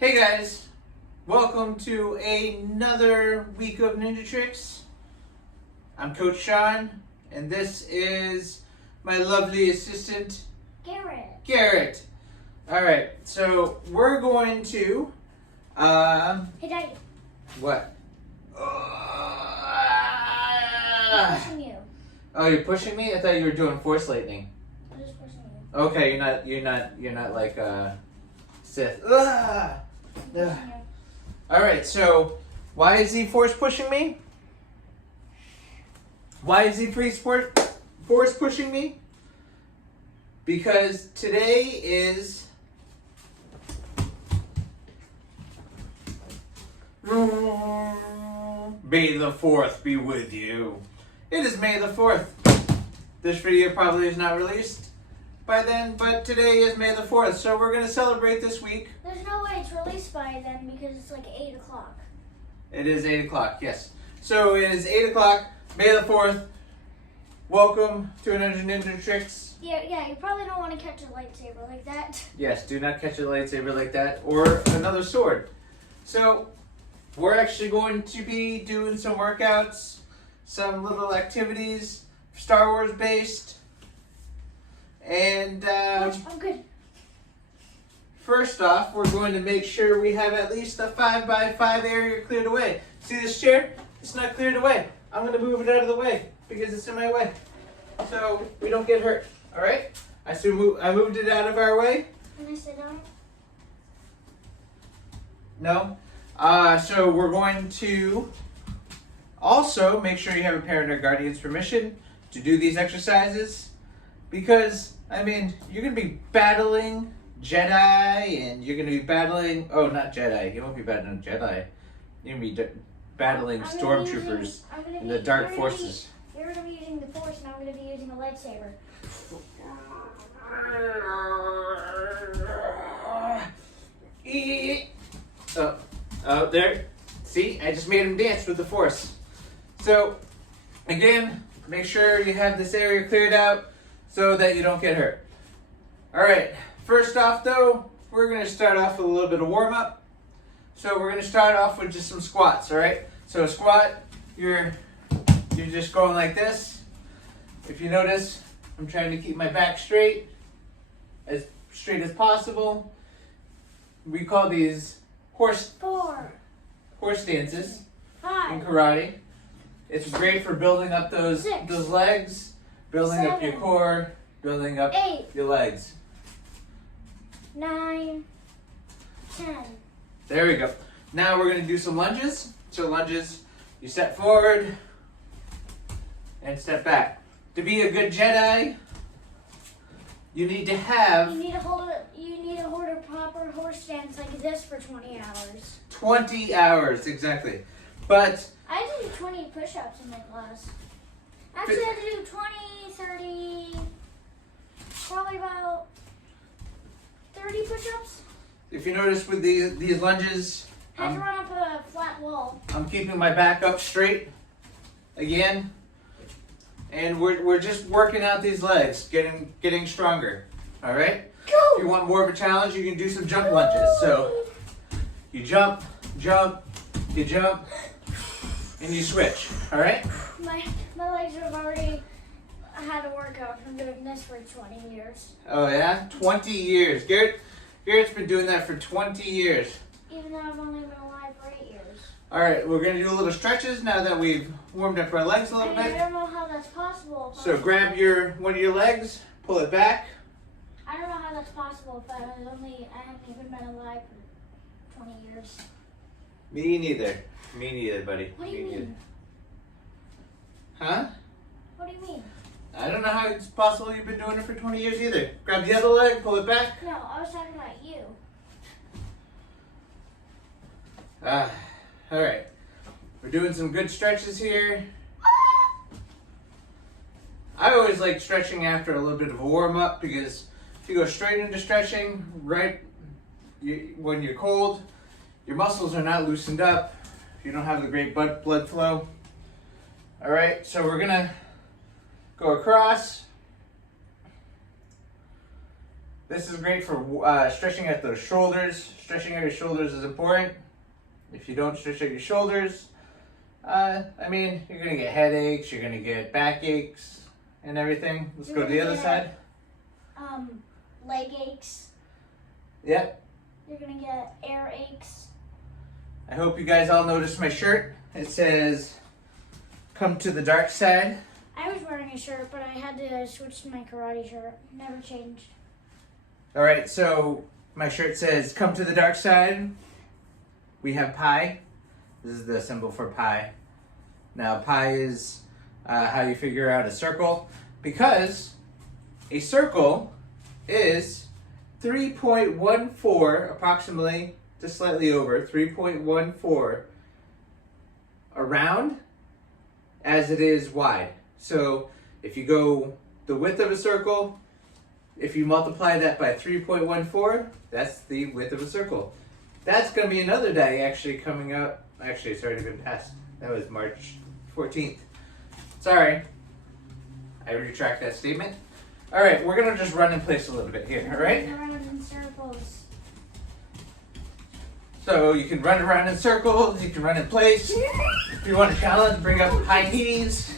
Hey guys, welcome to another week of Ninja Tricks. I'm Coach Shawn, and this is my lovely assistant, Garrett. Alright, so we're going to, Hey Daddy. What? I'm pushing you. Oh, you're pushing me? I thought you were doing force lightning. I'm just pushing you. Okay, you're not like, Sith. Alright, so why is he force pushing me? Why is he force pushing me? Because today is May the 4th be with you. It is May the 4th. This video probably is not released by then, but today is May the 4th, so we're going to celebrate this week. There's no way it's released by then because it's like 8 o'clock. It is 8 o'clock, yes. So it is 8 o'clock, May the 4th. Welcome to another Ninja Tricks. Yeah, you probably don't want to catch a lightsaber like that. Yes, do not catch a lightsaber like that or another sword. So we're actually going to be doing some workouts, some little activities, Star Wars based. And I'm good. First off, we're going to make sure we have at least a 5x5 area cleared away. See this chair? It's not cleared away. I'm going to move it out of the way because it's in my way, so we don't get hurt. All right? I moved it out of our way. Can I sit down? No. So we're going to also make sure you have a parent or guardian's permission to do these exercises. Because, I mean, you're going to be battling Jedi, and you're going to be battling... Oh, not Jedi. You won't be battling Jedi. You're going to be battling stormtroopers in the dark forces. You're going to be using the Force, and I'm going to be using a lightsaber. Oh, there. See? I just made him dance with the Force. So, again, make sure you have this area cleared out so that you don't get hurt. Alright, first off though, we're going to start off with a little bit of warm-up. So we're going to start off with just some squats, alright? So a squat, you're just going like this. If you notice, I'm trying to keep my back straight as possible. We call these horse stances 5, in karate. It's great for building up those 6, legs, building up your 7, core, building up 8, your legs. 9, 10. There we go. Now we're going to do some lunges. So lunges, you step forward and step back. To be a good Jedi, you need to have... You need to hold a proper horse stance like this for 20 hours. 20 hours, exactly. But... I had to do 20 push-ups in my class. Actually, I had to do 20, 30, probably about 30 push-ups. if you notice with these lunges, I had to run up a flat wall. I'm keeping my back up straight again. And we're just working out these legs, getting stronger. All right? Go! If you want more of a challenge, you can do some jump lunges. So you jump, you jump, and you switch. All right? My legs have already had a workout from doing this for 20 years. Oh yeah? 20 years. Garrett's been doing that for 20 years. Even though I've only been alive for 8 years. All right, we're going to do a little stretches now that we've warmed up our legs a little I bit. don't know how that's possible. So grab one of your legs, pull it back. I don't know how that's possible, but I haven't even been alive for 20 years. Me neither, buddy. What do you mean? Huh? What do you mean? I don't know how it's possible you've been doing it for 20 years either. Grab the other leg, pull it back. No, I was talking about you. All right. We're doing some good stretches here. I always like stretching after a little bit of a warm-up because if you go straight into stretching when you're cold, your muscles are not loosened up. You don't have the great blood flow. All right, so we're gonna go across, This is great for stretching at the shoulders. Stretching at your shoulders is important. If you don't stretch at your shoulders, I mean, you're gonna get headaches, you're gonna get backaches and everything. Let's go to the other side. Leg aches. Yep. You're gonna get air aches. I hope you guys all noticed my shirt. It says, "Come to the dark side." I was wearing a shirt, but I had to switch to my karate shirt. Never changed. All right, so my shirt says, "Come to the dark side." We have pi. This is the symbol for pi. Now, pi is how you figure out a circle, because a circle is 3.14, approximately, just slightly over, 3.14 around as it is wide. So if you go the width of a circle, if you multiply that by 3.14, that's the width of a circle. That's going to be another day actually coming up. Actually, it's already been passed. That was March 14th. Sorry. I retract that statement. All right, we're going to just run in place a little bit here, all right? Run in circles. So you can run around in circles, you can run in place. If you want a challenge, bring up high knees.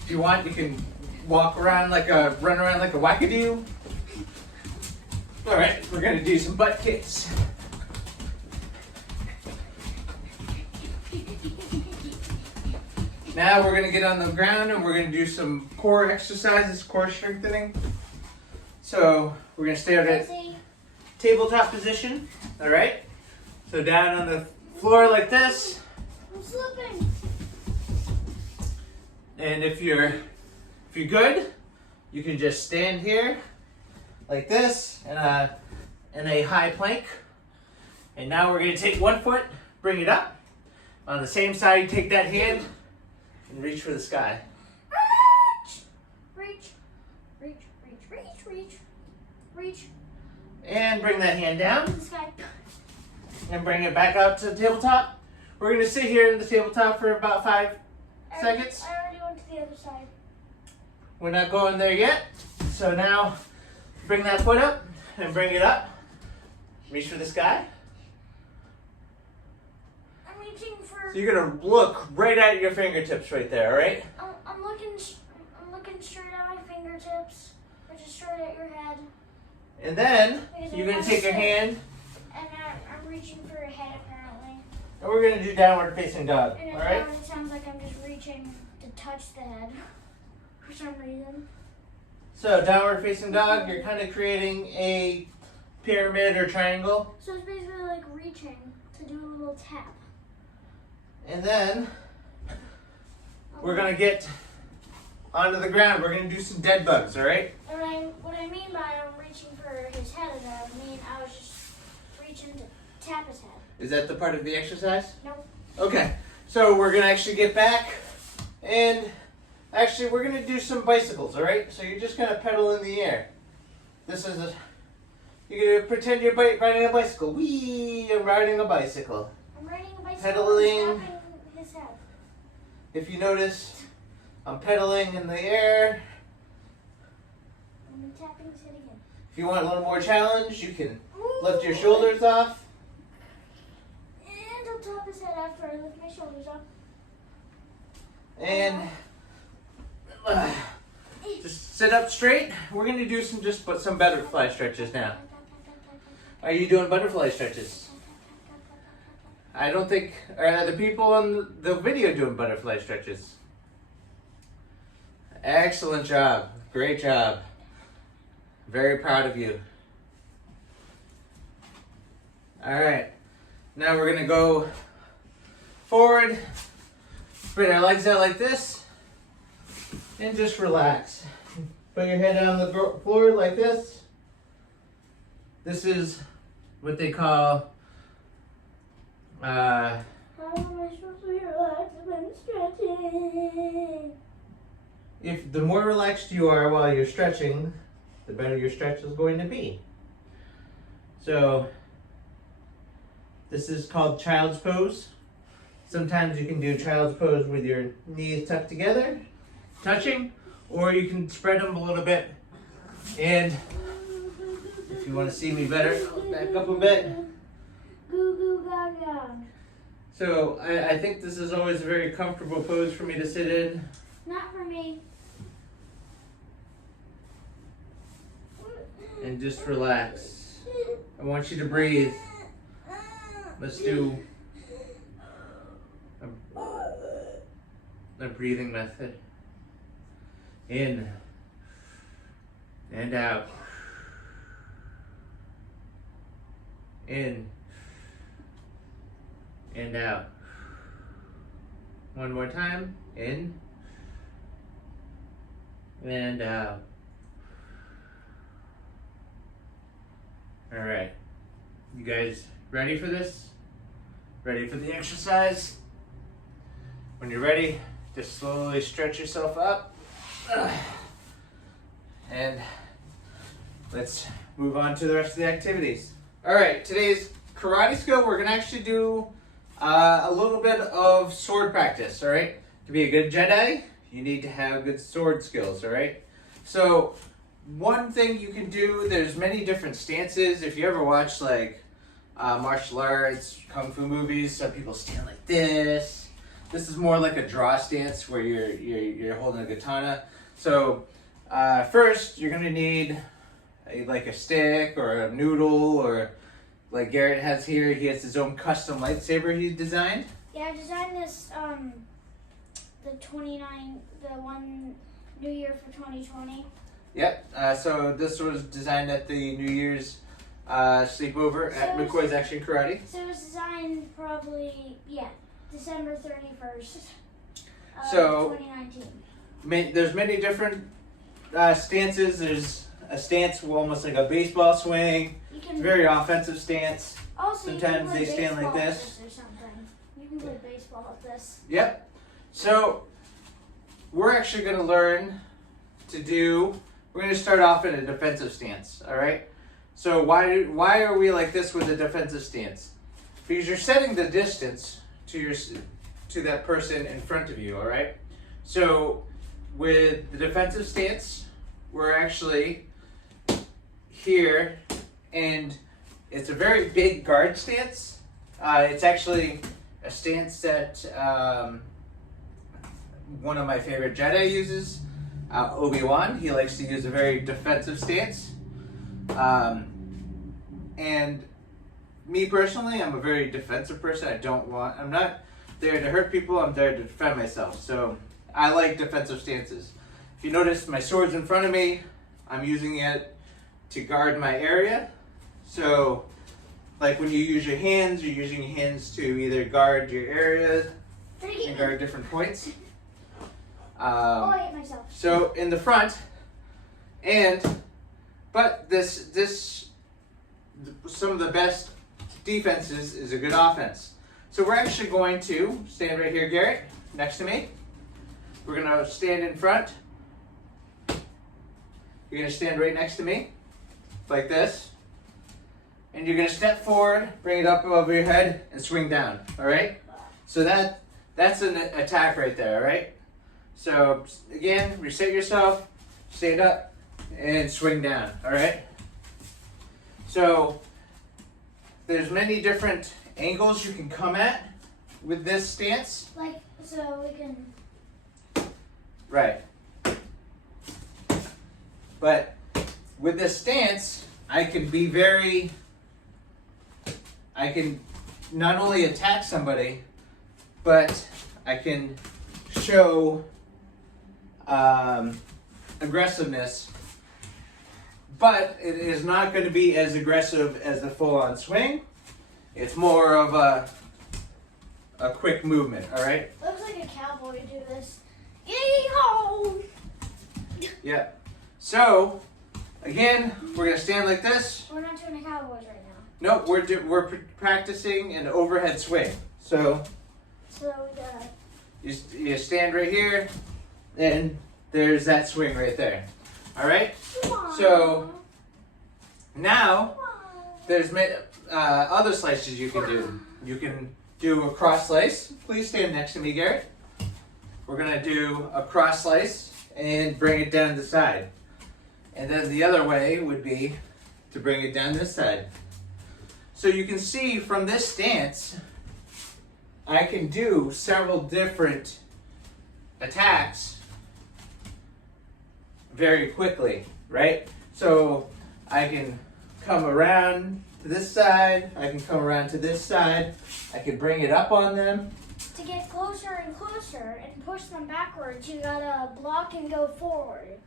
If you want, you can run around like a wackadoo. All right, we're gonna do some butt kicks. Now we're gonna get on the ground and we're gonna do some core exercises, core strengthening. So we're gonna start at tabletop position. All right. So down on the floor like this. I'm slipping. And if you're good, you can just stand here like this in a high plank. And now we're gonna take one foot, bring it up. On the same side, take that hand and reach for the sky. Reach, reach, reach, reach, reach, reach. And bring that hand down To the sky. and bring it back out to the tabletop. We're gonna sit here in the tabletop for about 5 seconds. I already went to the other side. We're not going there yet. So now bring that foot up and bring it up. Reach for the sky. I'm reaching for. So you're gonna look right at your fingertips right there, all right? I'm looking straight at my fingertips, which is straight at your head. And then you're gonna take your hand And I'm reaching for your head apparently. and we're gonna do downward facing dog, And all right? it sounds like I'm just reaching to touch the head for some reason. So downward facing dog, you're kind of creating a pyramid or triangle. So it's basically like reaching to do a little tap. And then we're gonna get onto the ground. We're gonna do some dead bugs, all right? And what I mean by I'm reaching for his head is I was just reaching to tap his head. Is that the part of the exercise? Nope. Okay, so we're gonna actually get back and actually we're gonna do some bicycles, all right? So you're just gonna pedal in the air. You're gonna pretend you're riding a bicycle. Whee! I'm riding a bicycle. I'm riding a bicycle Pedaling. and tapping his head. If you notice, I'm pedaling in the air. I'm tapping his head again. If you want a little more challenge, you can lift your shoulders off. And I'll tap his head after I lift my shoulders up. And just sit up straight. We're gonna do some butterfly stretches now. Are you doing butterfly stretches? I don't think, are the people on the video doing butterfly stretches? Excellent job. Great job. Very proud of you. All right. Now we're going to go forward, spread our legs out like this, and just relax. Put your head on the floor like this. This is what they call How am I supposed to be relaxed if I'm stretching? if the more relaxed you are while you're stretching, the better your stretch is going to be. So this is called child's pose. Sometimes you can do child's pose with your knees tucked together, touching, or you can spread them a little bit. And if you want to see me better, I'll back up a bit. Goo goo gaga. So I think this is always a very comfortable pose for me to sit in. Not for me. And just relax. I want you to breathe. Let's do a breathing method. In and out. In and out. One more time. In and out. All right. You guys ready for this? Ready for the exercise? When you're ready, just slowly stretch yourself up. And let's move on to the rest of the activities. All right, today's karate skill, we're gonna actually do a little bit of sword practice, all right? To be a good Jedi, you need to have good sword skills, all right? So one thing you can do, there's many different stances. If you ever watch like martial arts, kung fu movies, some people stand like this. This is more like a draw stance where you're holding a katana. So first, you're gonna need like a stick or a noodle, or like Garrett has here. He has his own custom lightsaber he designed. Yeah, I designed this the one New Year for 2020. Yep. So this was designed at the New Year's sleepover at McCoy's Action Karate. So it was designed probably December 31st. So 2019. There's many different stances. There's a stance almost like a baseball swing. Very offensive stance. Also, sometimes they stand like this. Or something. You can play baseball with this. Yep. So we're actually going to learn to do. We're going to start off in a defensive stance. All right. So why are we like this with a defensive stance? Because you're setting the distance to that person in front of you. All right. So with the defensive stance, we're actually here, and it's a very big guard stance. It's actually a stance that one of my favorite Jedi uses, Obi-Wan. He likes to use a very defensive stance. And me personally, I'm a very defensive person. I'm not there to hurt people, I'm there to defend myself. So I like defensive stances. If you notice, my sword's in front of me. I'm using it to guard my area. So, like when you use your hands, you're using your hands to either guard your area and guard different points. I hit myself. So in the front, but some of the best defenses is a good offense. So we're actually going to stand right here, Garrett, next to me. We're going to stand in front. You're going to stand right next to me, like this. And you're going to step forward, bring it up above your head, and swing down, all right? So that's an attack right there, all right? So again, reset yourself, stand up, and swing down, all right? So there's many different angles you can come at with this stance. Like, so we can... Right. But with this stance, I can not only attack somebody, but I can show aggressiveness, but it is not going to be as aggressive as the full-on swing. It's more of a quick movement, all right? Looks like a cowboy do this. Yee-haw! Yep. So, again, we're going to stand like this. We're not doing a cowboys right now. Nope, we're practicing an overhead swing. So we gotta... you stand right here, and there's that swing right there. All right? So now there's other slices you can do. You can do a cross slice. Please stand next to me, Garrett. We're gonna do a cross slice and bring it down the side. And then the other way would be to bring it down this side. So you can see from this stance, I can do several different attacks very quickly, right? So I can come around to this side, I can come around to this side, I can bring it up on them. To get closer and closer and push them backwards, you gotta block and go forward.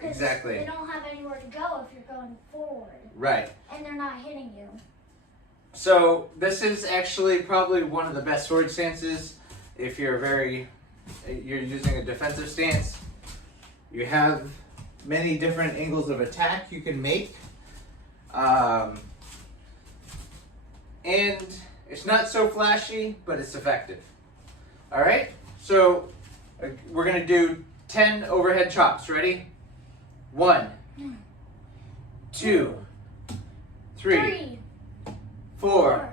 Exactly. They don't have anywhere to go if you're going forward. Right. And they're not hitting you. So this is actually probably one of the best sword stances if you're using a defensive stance. You have many different angles of attack you can make. And it's not so flashy, but it's effective. All right, so we're gonna do 10 overhead chops. Ready? 1, 2, 3, 4,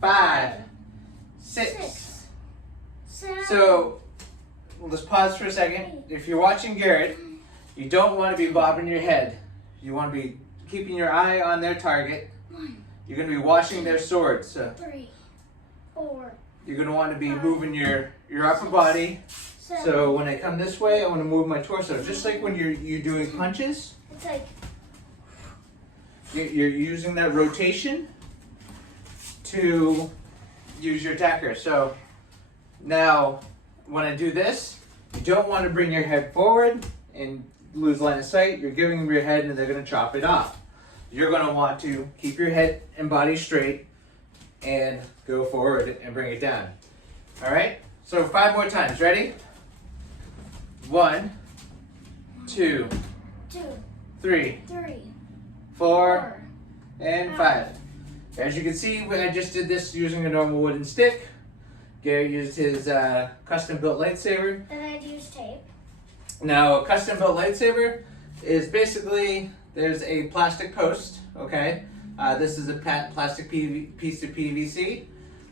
5, 6. 7. So let's pause for a second. If you're watching Garrett, you don't want to be bobbing your head. You want to be keeping your eye on their target. You're going to be watching their sword. So 3, 4. you're going to want to be moving your upper body. 7. So when I come this way, I want to move my torso. Just like when you're doing punches, It's like you're using that rotation to use your attacker. So now when I do this, you don't want to bring your head forward and lose line of sight. You're giving them your head and they're going to chop it off. You're going to want to keep your head and body straight and go forward and bring it down. All right? So 5 more times. Ready? 1, 2, 2, 3, 3, 4, and 5. As you can see, I just did this using a normal wooden stick. Gary used his custom-built lightsaber. Then I'd use tape. Now, a custom-built lightsaber is basically, there's a plastic post, okay? This is a plastic piece of PVC.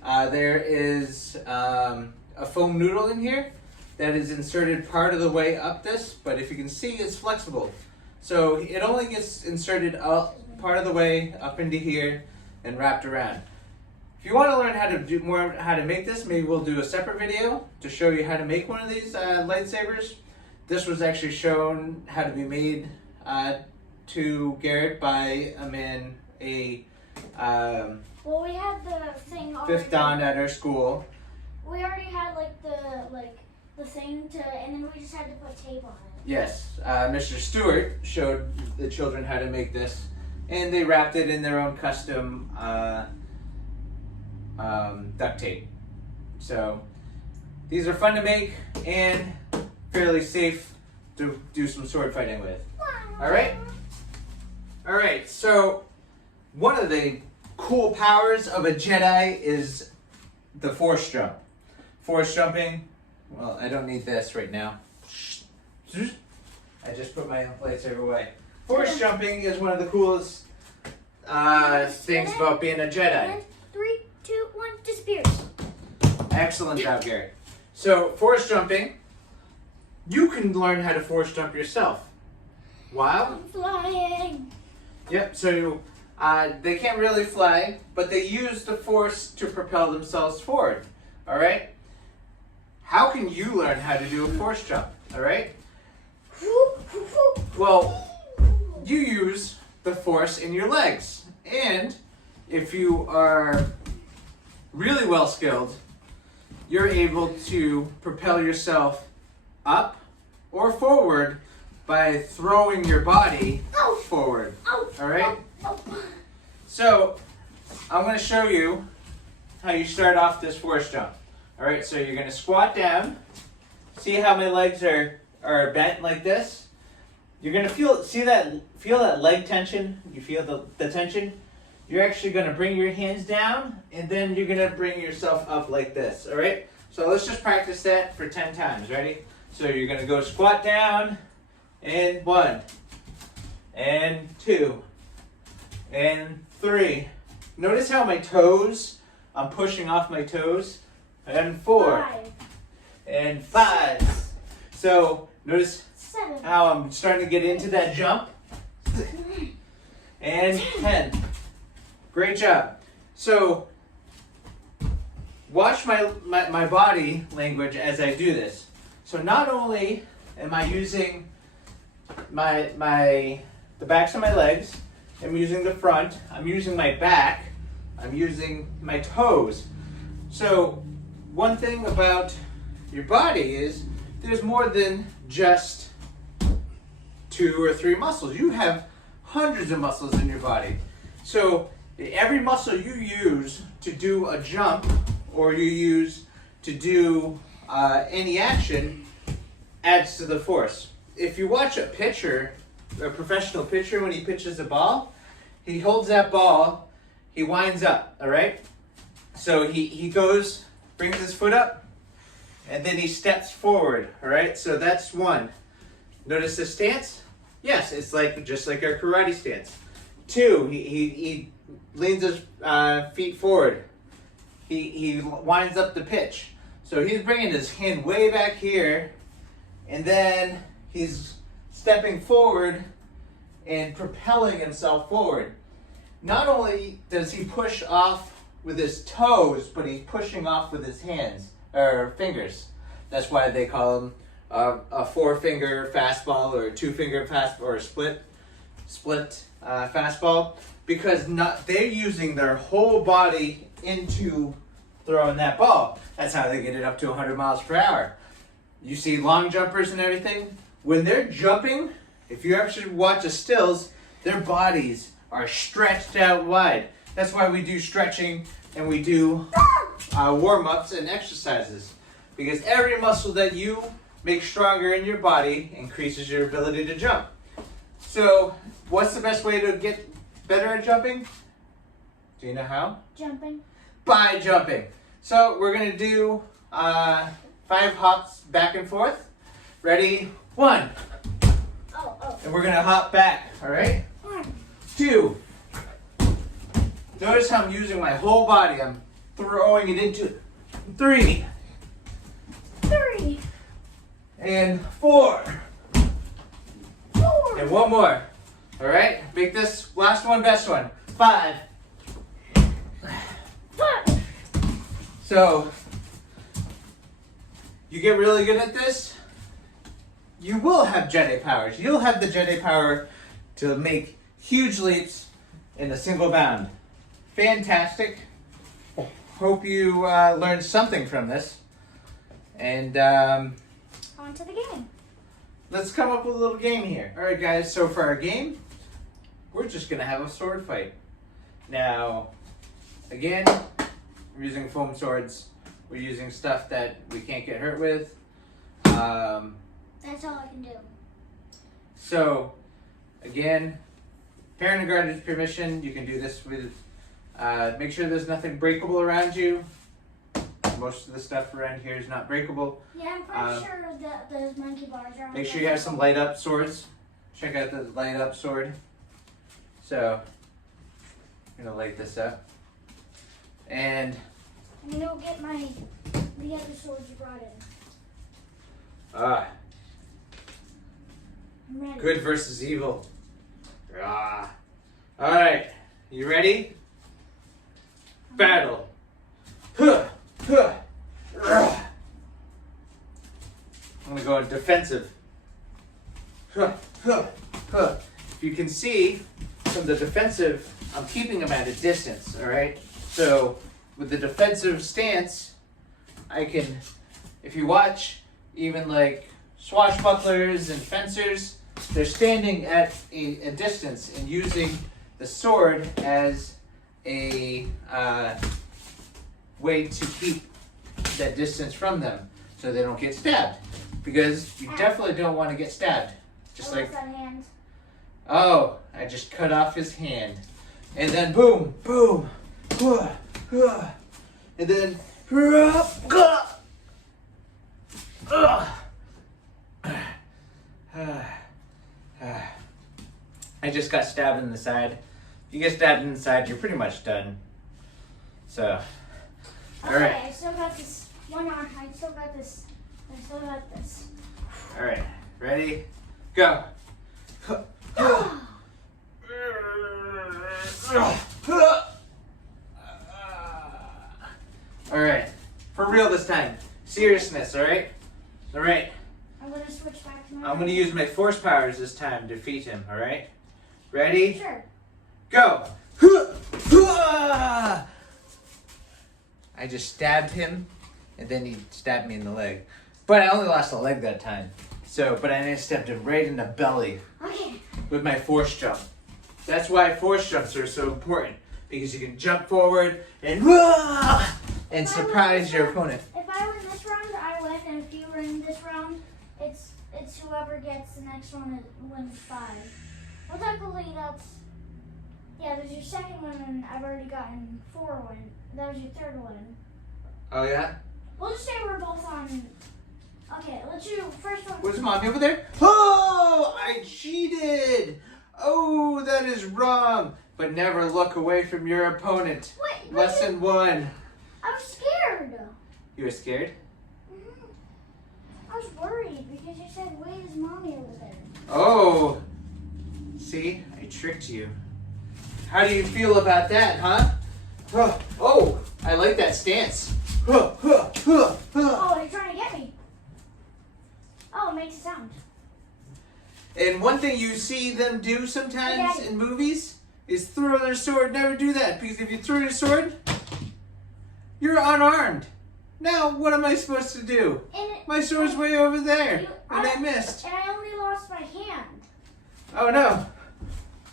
There is a foam noodle in here that is inserted part of the way up this, but if you can see, it's flexible. So it only gets inserted up part of the way up into here and wrapped around. If you want to learn how to do more, how to make this, maybe we'll do a separate video to show you how to make one of these lightsabers. This was actually shown how to be made to Garrett by a man, Well, we had the thing already. 5th Dan at our school. We already had the thing to, and then we just had to put tape on it. Yes, Mr. Stewart showed the children how to make this, and they wrapped it in their own custom duct tape. So these are fun to make and fairly safe to do some sword fighting with. All right. So one of the cool powers of a Jedi is the Force jump. Force jumping. Well, I don't need this right now. I just put my lightsaber away. Force jumping is one of the coolest things about being a Jedi. 3, 2, 1, disappears. Excellent job, Gary. So, force jumping, you can learn how to force jump yourself. While? Flying. Yep, so they can't really fly, but they use the force to propel themselves forward. All right? How can you learn how to do a force jump? All right? Well, you use the force in your legs. And if you are really well skilled, you're able to propel yourself up or forward by throwing your body forward. All right? So, I'm going to show you how you start off this force jump. All right, so you're going to squat down. See how my legs are bent like this? You're going to feel that leg tension? You feel the tension? You're actually going to bring your hands down, and then you're going to bring yourself up like this, all right? So let's just practice that for 10 times, ready? So you're going to go squat down, and 1, and 2, and 3. Notice how my toes I'm pushing off my toes. And 4. 5. And 5. So notice 7. how I'm starting to get into that jump. And 10. Great job. So watch my body language as I do this. So not only am I using the backs of my legs, I'm using the front, I'm using my back, I'm using my toes. So one thing about your body is there's more than just 2 or 3 muscles. You have hundreds of muscles in your body. So every muscle you use to do a jump or you use to do any action adds to the force. If you watch a pitcher, a professional pitcher, when he pitches a ball, he holds that ball, he winds up, all right? So he goes, brings his foot up, and then he steps forward, all right? So that's 1. Notice the stance? Yes, it's just like our karate stance. 2, he leans his feet forward. He winds up the pitch. So he's bringing his hand way back here, and then he's stepping forward and propelling himself forward. Not only does he push off with his toes, but he's pushing off with his hands or fingers. That's why they call him a 4-finger fastball or a 2-finger fastball or a split fastball, because they're using their whole body into throwing that ball. That's how they get it up to 100 miles per hour. You see long jumpers and everything, when they're jumping, if you actually watch the stills, their bodies are stretched out wide. That's why we do stretching and we do warm-ups and exercises, because every muscle that you make stronger in your body increases your ability to jump. So what's the best way to get better at jumping? Do you know how? Jumping. By jumping. So we're going to do 5 hops back and forth. Ready? 1. Oh. And we're going to hop back, all right? 1. 2. Notice how I'm using my whole body. I'm throwing it into 3. 3. And 4. 4. And 1 more. All right? Make this last one best one. 5. 5. So, you get really good at this, you will have Jedi powers. You'll have the Jedi power to make huge leaps in a single bound. Fantastic. Hope you learned something from this. And On to the game. let's come up with a little game here. All right, guys, so for our game, we're just going to have a sword fight. Now, again, we're using foam swords. We're using stuff that we can't get hurt with. That's all I can do. So, again, parent and guardian's permission. You can do this with, make sure there's nothing breakable around you. Most of the stuff around here is not breakable. Yeah, I'm pretty sure that those monkey bars are on. Make sure you have some light up swords. Check out the light up sword. So, I'm going to light this up. And I'm gonna go get the other swords you brought in. I'm ready. Good versus evil. All right, you ready? Battle. I'm gonna go defensive. If you can see from the defensive, I'm keeping them at a distance. All right. So with the defensive stance, I can, if you watch, even like swashbucklers and fencers, they're standing at a distance and using the sword as a way to keep that distance from them so they don't get stabbed. Because you definitely don't want to get stabbed. Just like, that hand. oh, I just cut off his hand. And then boom, boom, and then I just got stabbed in the side. If you get stabbed in the side, you're pretty much done. So, All right. I still got this one on. I still got this. All right. Ready? Go. All right. For real this time. Seriousness, all right? All right. I'm going to switch back to my... I'm going to use my force powers this time to defeat him, all right? Ready? Sure. Go. I just stabbed him, and then he stabbed me in the leg. But I only lost a leg that time. But I stabbed him right in the belly. Okay. With my force jump. That's why force jumps are so important. Because you can jump forward and surprise your opponent. If I win this round, I win. And if you win this round, it's whoever gets the next one that wins 5. Well, luckily that's... Yeah, there's your second one, and I've already gotten 4 wins. That was your third one. Oh, yeah? We'll just say we're both on... Okay, let's do first one. Where's Mommy over there? Oh, I cheated. Oh, that is wrong. But never look away from your opponent. Wait, Lesson 1. I was scared. You were scared? Mm-hmm. I was worried because you said, wait, is Mommy over there? Oh. See, I tricked you. How do you feel about that, huh? Oh, I like that stance. Oh, you're trying to get me. Oh, it makes a sound. And one thing you see them do sometimes in movies is throw their sword. Never do that, because if you throw your sword, you're unarmed. Now, what am I supposed to do? My sword's way over there, and I missed. And I only lost my hand. Oh no,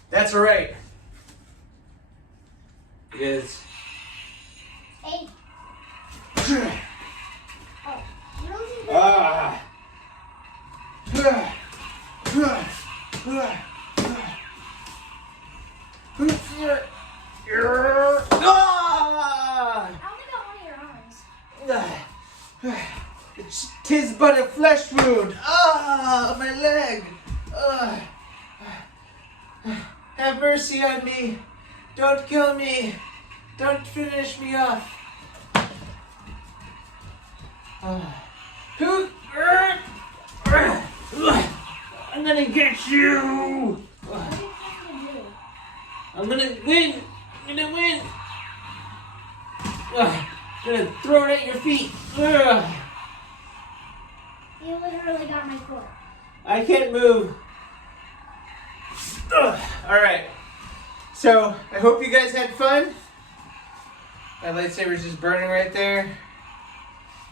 that's all right. Because 8. Oh, you don't think that? ah. I only got one of your arms. Tis but a flesh wound. Ah, my leg. Have mercy on me. Don't kill me. Don't finish me off. I'm gonna get you. What are you trying to do? I'm gonna win. I'm gonna win. I'm gonna throw it at your feet. You literally got my core. I can't move. Alright. So, I hope you guys had fun. My lightsaber's just burning right there.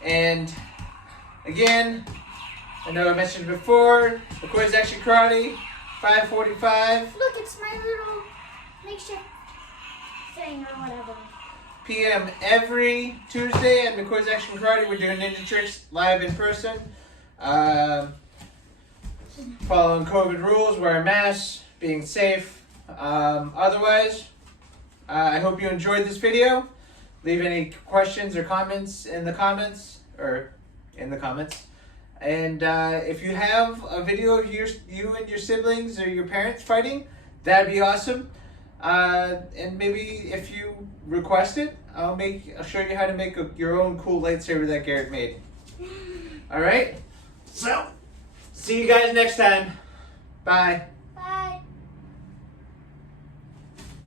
And, again, I know I mentioned before, MAKO's Action Karate, 5:45. Look, it's my little makeshift thing or whatever. p.m. every Tuesday at MAKO's Action Karate. We're doing Ninja Trix live in person. Following COVID rules, wearing masks, being safe. Otherwise, I hope you enjoyed this video. Leave any questions or comments in the comments. And if you have a video of you and your siblings or your parents fighting, that'd be awesome. And maybe if you request it, I'll show you how to make your own cool lightsaber that Garrett made. All right. So, see you guys next time. Bye.